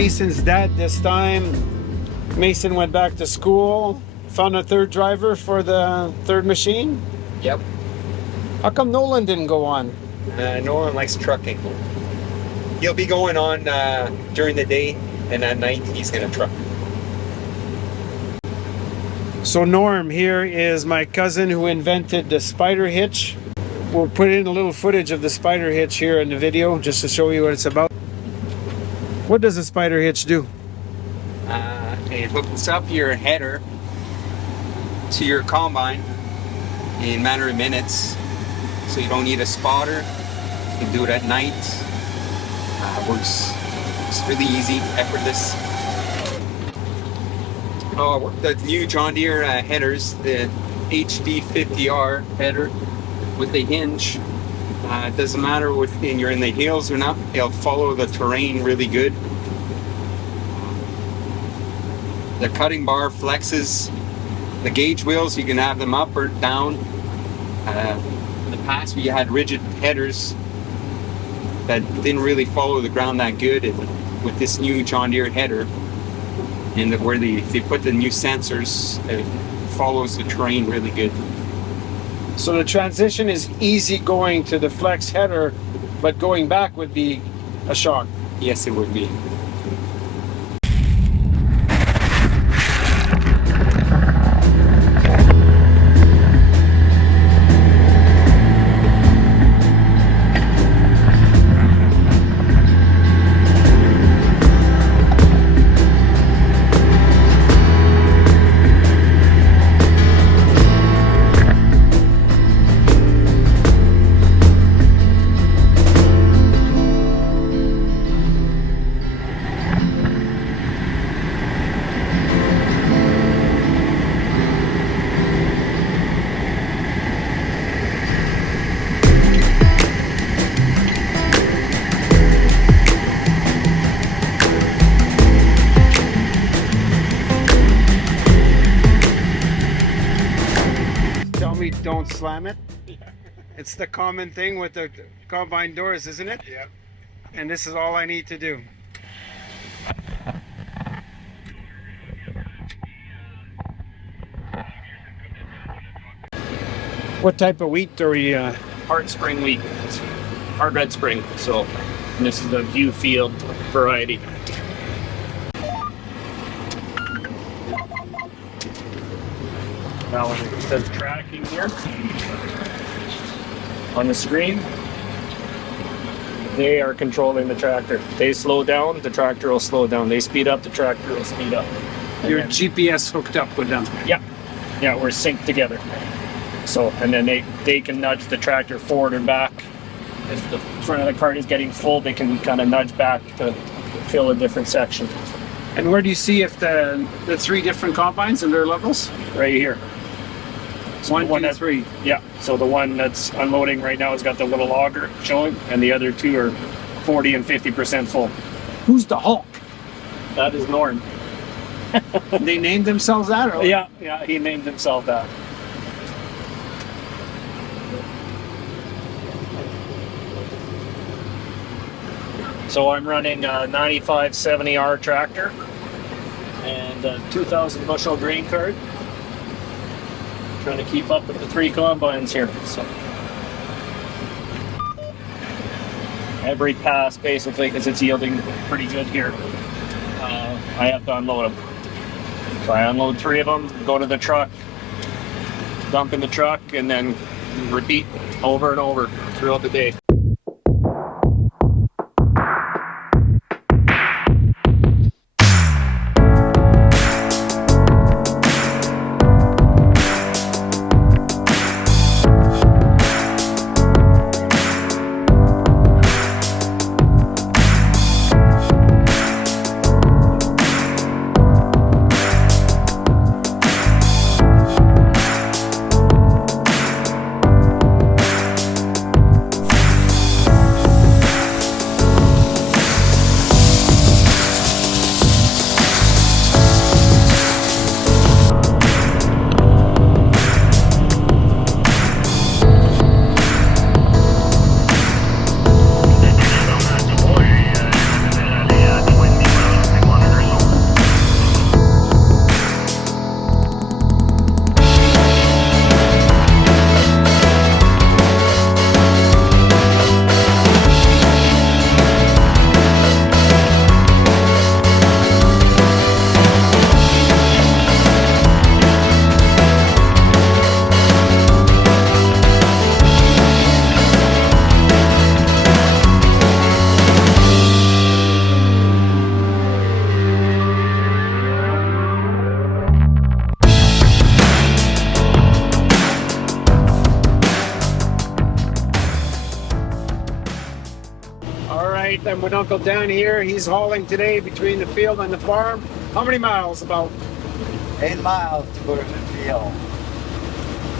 Mason's dad this time. Mason went back to school, found a third driver for the third machine. Yep. How come Nolan didn't go on? Nolan likes trucking. He'll be going on during the day, and at night he's gonna truck. So Norm here is my cousin who invented the spider hitch. We'll put in a little footage of the spider hitch here in the video just to show you what it's about. What does a spider hitch do? It hooks up your header to your combine in a matter of minutes, so you don't need a spotter. You can do it at night. Works really easy, effortless. The new John Deere headers, the HD50R header with the hinge. It doesn't matter if you're in the hills or not, it'll follow the terrain really good. The cutting bar flexes. The gauge wheels, you can have them up or down. In the past, we had rigid headers that didn't really follow the ground that good. And with this new John Deere header, and where they put the new sensors, it follows the terrain really good. So the transition is easy going to the flex header, but going back would be a shock. Yes, it would be. Don't slam it. It's the common thing with the combine doors, isn't it? Yeah. And this is all I need to do. What type of wheat are we? Hard spring wheat, hard red spring. So, and this is the View Field variety. Now when it says tracking here on the screen, they are controlling the tractor. They slow down, the tractor will slow down. They speed up, the tractor will speed up. Your GPS hooked up with them. Yeah, we're synced together. So, and then they can nudge the tractor forward or back. If the front of the cart is getting full, they can kind of nudge back to fill a different section. And where do you see if the three different combines and their levels? Right here. So 1, 2, 3. Yeah, so the one that's unloading right now has got the little auger showing, and the other two are 40 and 50% full. Who's the Hulk? That is Norm. They named themselves that? Or? Yeah, he named himself that. So I'm running a 9570R tractor and a 2,000 bushel grain cart. Trying to keep up with the three combines here. So every pass, basically, because it's yielding pretty good here, I have to unload them. So I unload 3 of them, go to the truck, dump in the truck, and then repeat over and over throughout the day. right, I'm with Uncle Dan here. He's hauling today between the field and the farm. How many miles about? 8 miles to go to the field.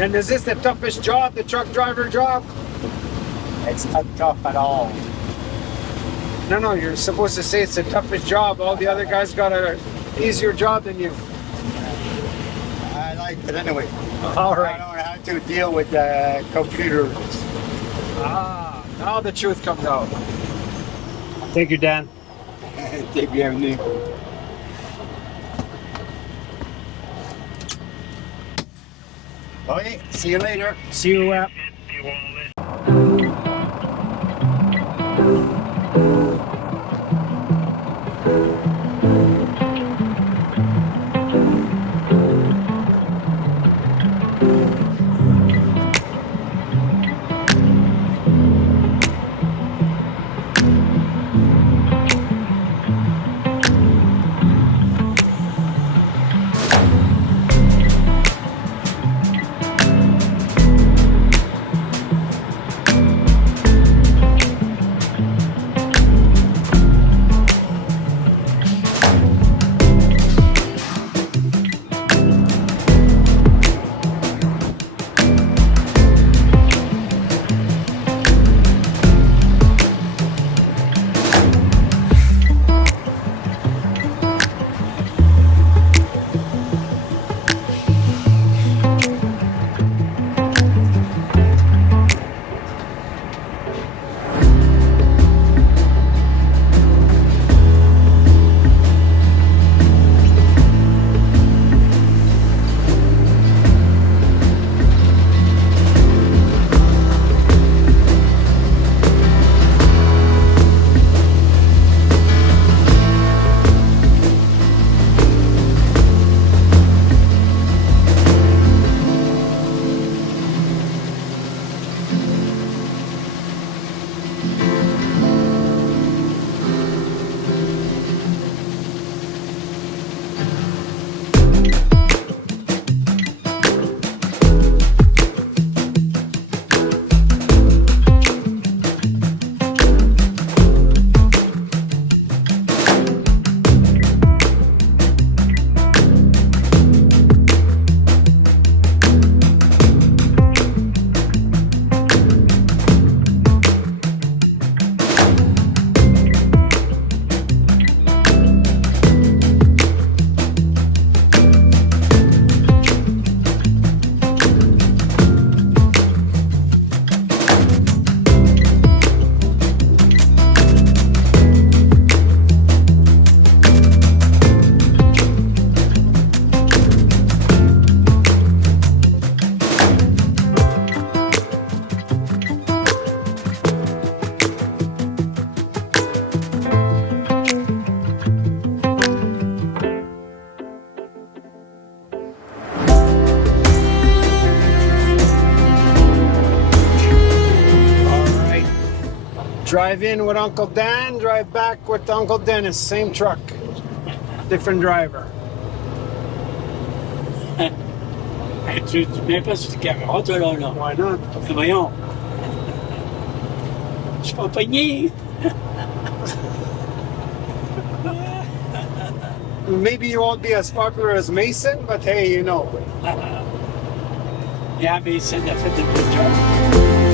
And is this the toughest job, the truck driver job? It's not tough at all. No, you're supposed to say it's the toughest job. All the other guys got an easier job than you. I like it anyway. All right. I don't have to deal with the computers. Ah, now the truth comes out. Thank you, Dan. Take care of me. Okay, see you later. See you at. Drive in with Uncle Dan, drive back with Uncle Dennis. Same truck, different driver. Tu mets pas sur ta caméra, toi, là. Why not? Voyons. Je suis pas pogné. Maybe you won't be as popular as Mason, but hey, you know. Yeah, Mason a fait de good job.